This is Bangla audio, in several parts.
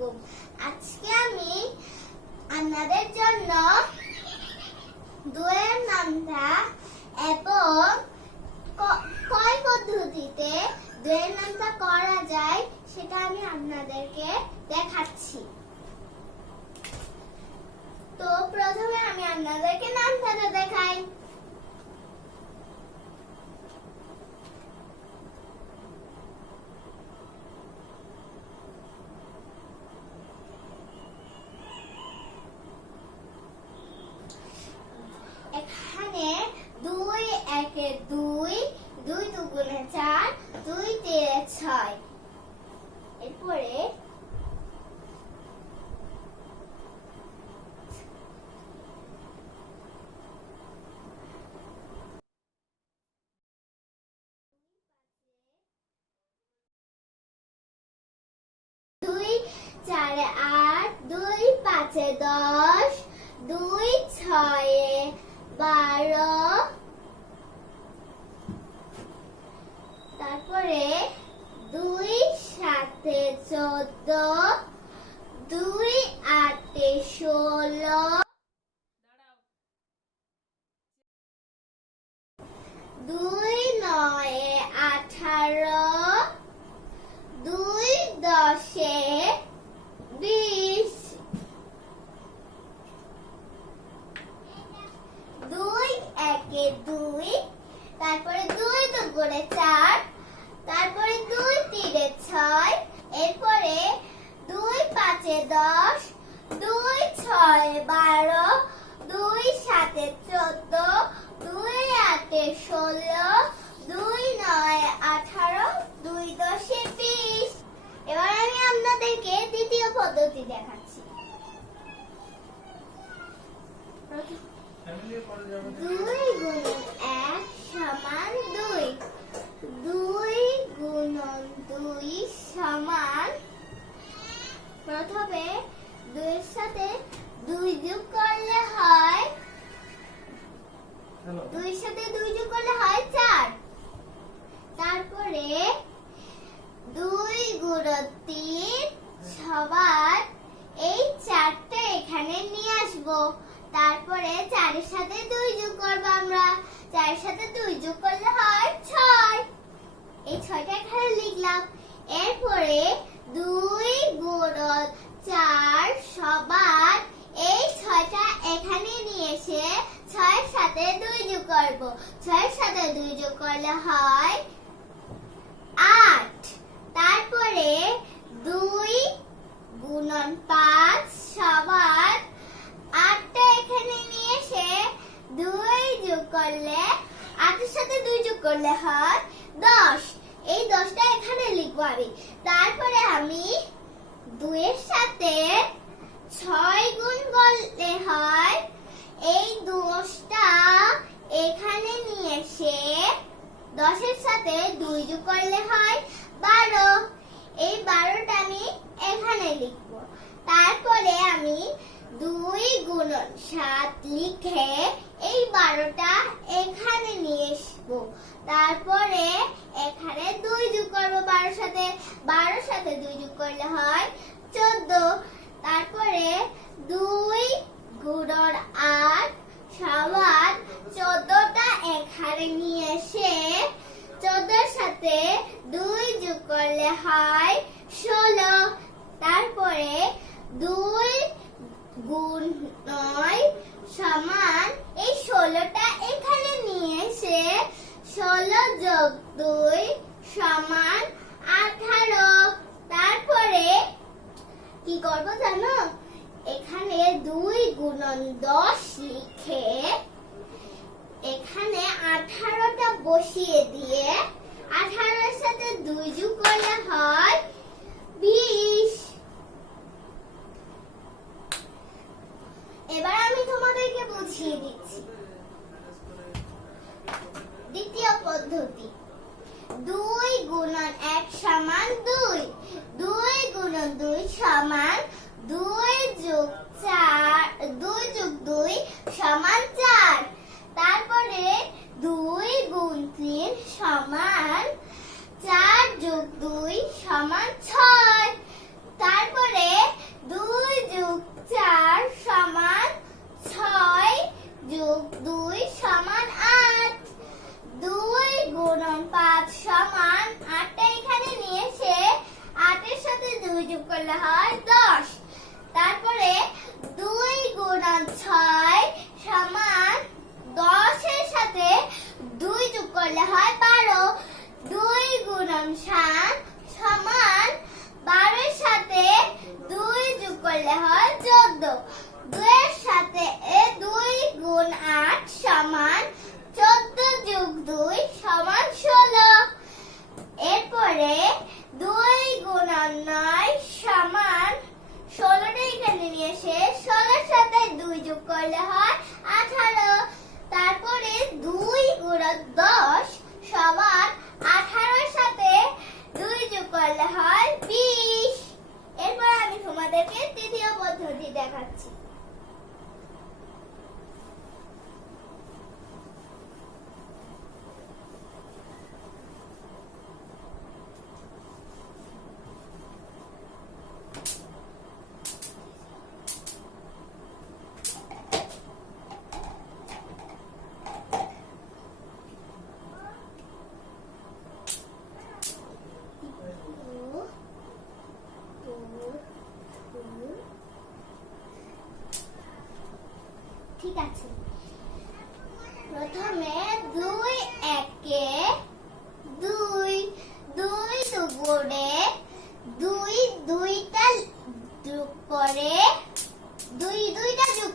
আলাইকুম আজকে আমি আপনাদের জন্য দুয়ের নামটা এবং কয় পদ্ধতিতে দুয়ের নামটা করা যায় সেটা আমি আপনাদেরকে দেখাচ্ছি। তো প্রথমে আমি আপনাদেরকে নামটা দেখাই এখানে দুই একে দুই দুই দুগুণে চার দুই তিনে ছয় এরপরে চারে আট দুই পাঁচে দশ দুই ছয়ে বারো। তারপরে দুই সাথে চোদ্দ দুই আটে ষোলো। দেখো তারপরে চারের সাথে দুই যোগ করব আমরা। চারের সাথে দুই যোগ করলে হয় ছয়। এই ছয়টা এখানে লিখলাম। এরপরে দুই গুণন চার সবার এই ছয়টা এখানে নিয়ে এসে ছয়ের সাথে দুই যোগ করব। ছয়ের সাথে দুই যোগ করলে হয় আট তারপরে দুই গুণন পাঁচ সবার আটটা এখানে নিয়ে এসে দুই যোগ করলে আটের সাথে দুই যোগ করলে হয় দশ এই দশটা এখানে লিখব আমি তারপরে আমি দুইয়ের সাথে ছয় গুণ করলে হয় এই দশটা এখানে নিয়ে এসে দশের সাথে দুই যোগ করলে হয় বারো। এই বারোটা আমি এখানে লিখব। তারপরে আমি দুই গুণন সাত লিখে এই বারোটা এখানে নিয়ে আসব তারপরে এখানে দুই যোগ করব বারোর সাথে। বারোর সাথে দুই যোগ করলে হয় চোদ্দ। তারপরে দুই গুণন আট সমান চোদ্দটা এখানে নিয়ে এসে চোদ্দোর সাথে দুই যোগ করলে হয় ষোলো। তারপরে দুই গুণ নয় সমান চার। তারপরে দুই গুণ তিন সমান চার যোগ দুই সমান ছয়। তারপরে দুই যোগ চার সমান ছয় যোগ দুই সমান আট। দুই গুণন পাঁচ সমান আটটা এখানে নিয়ে এসে আটের সাথে দুই যোগ করলে হয় করলে হয় বারো। দুই গুণন সাত সমান বারোর সাথে দুই যোগ করলে হয়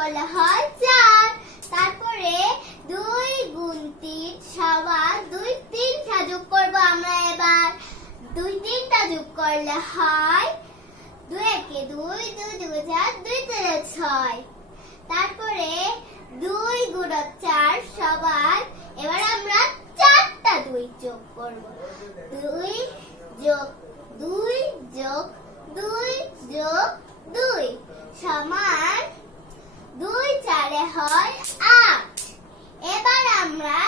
করলে হয় চার। তারপরে দুই গুণ তিন সবার দুই তিনটা যোগ করব আমরা এবার। দুই তিনটা যোগ করলে হয় দুই একে দুই দুই দুই চার, দুই তিন ছয়। তারপরে দুই গুণ চার সবার এবার আমরা চারটা দুই যোগ করব। দুই যোগ দুই যোগ দুই যোগ, দুই সমান সালে হয় আট। এবার আমরা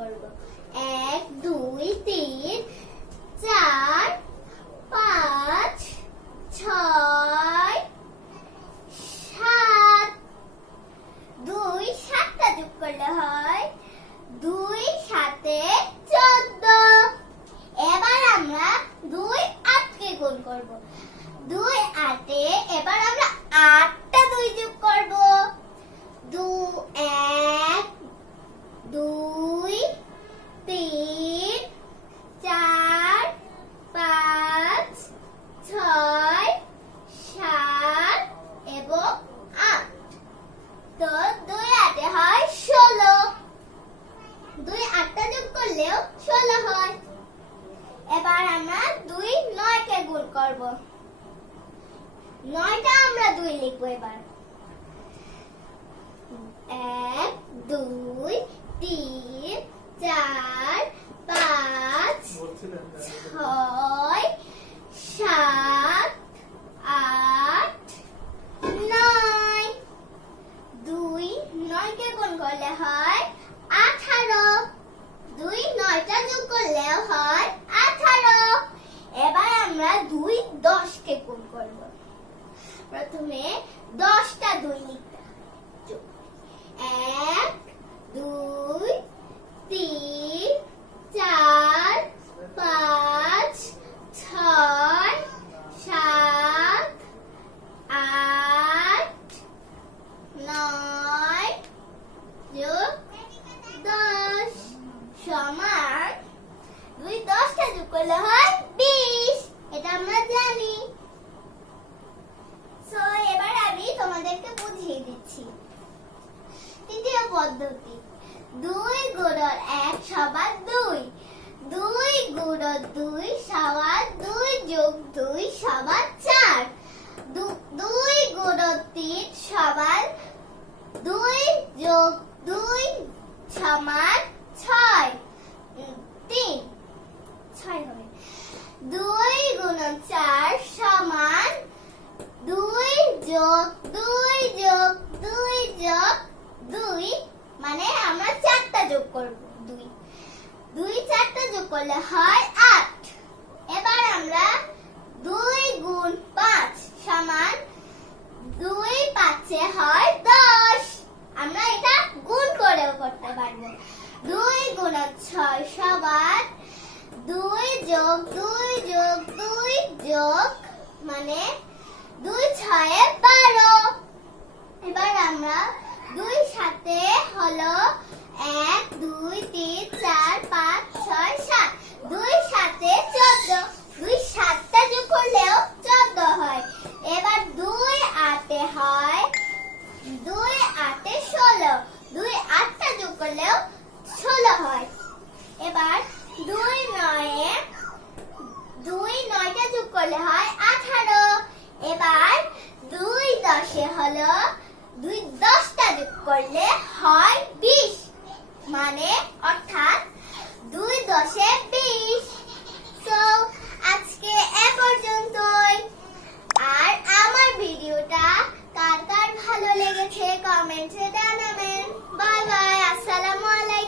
করব হলেও ষোলো হয়। এবার আমরা দুই নয়কে গুণ করব। নয়টা আমরা দুই লিখব এবার। এক দুই তিন চার পাঁচ ছয় সাত আট সমান দুই। দুই গুণ দুই সমান দুই যোগ দুই সমান চার। দুই গুণ তিন সমান দুই যোগ দুই সমান ছয়ে বারো। এবার আমরা দুই সাথে হলো এক দুই তিন দশে হলো দুই দশটা যোগ করলে হয় বিশ। মানে অর্থাৎ দুই দশে বিশ। তো আজকে এ পর্যন্তই। আর আমার ভিডিওটা কার কার ভালো লেগেছে কমেন্টে জানাবেন। বাই বাই, আসসালামু আলাইকুম।